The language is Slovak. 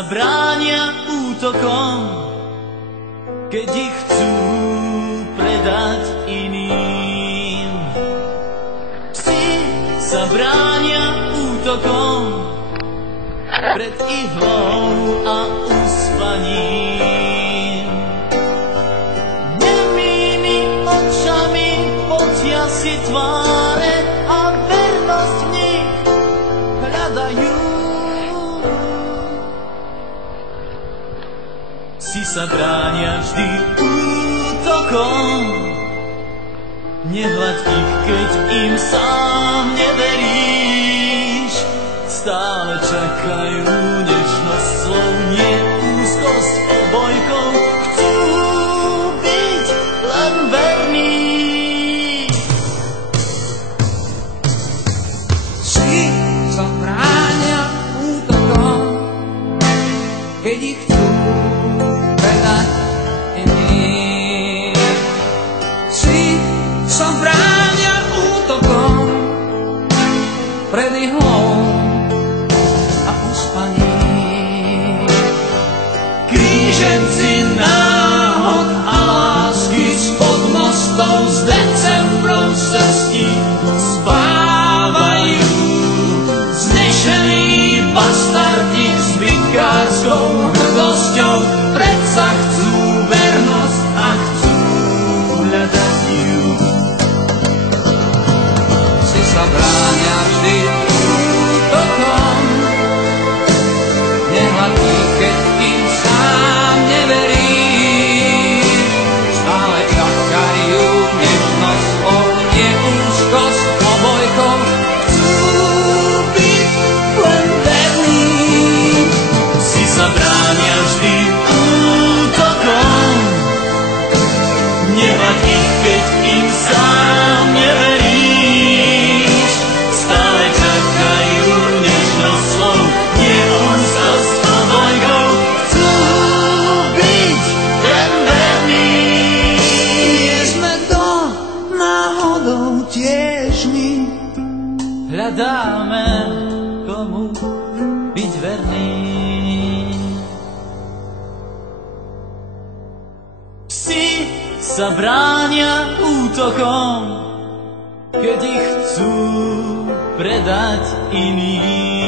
sa bránia útokom, keď ich chcú predať iným. Psi sa bránia útokom pred ihlou a uspaním. Nemými očami potia si tváre a vernosť v nich hľadajú. Psi sa bránia vždy útokom, nehľaď ich, keď im sám neveríš. Stále čakajú nežnosť slov, nie úzkosť obojkou. Chcú byť len verní. Psi sa bránia útokom, keď ich chcú predať iným. Psi sa bránia útokom pred ihlou a uspaním. Kríženci náhod a lásky spod mostov s decembrom z cestí spávajú. Znešení bastardi s bytkárskou hrdosťou predsa chcú vernosť a chcú hľadať ju. Psi sa bránia vždy útokom, nehľad ich, keď im sám neveríš. Stále čakajú nežnosť slov, nie úzkosť obojkou. Chcú byť len verní. Psi sa bránia vždy útokom, nehľad ich, keď im sám neveríš. Stále čakajú nežnosť slov, nie úzkosť obojkou. Chcú byť len verní. Nie sme to náhodou tiež my. Hľadáme, komu byť verný. Psi sa bránia útokom, keď ich chcú predať iným.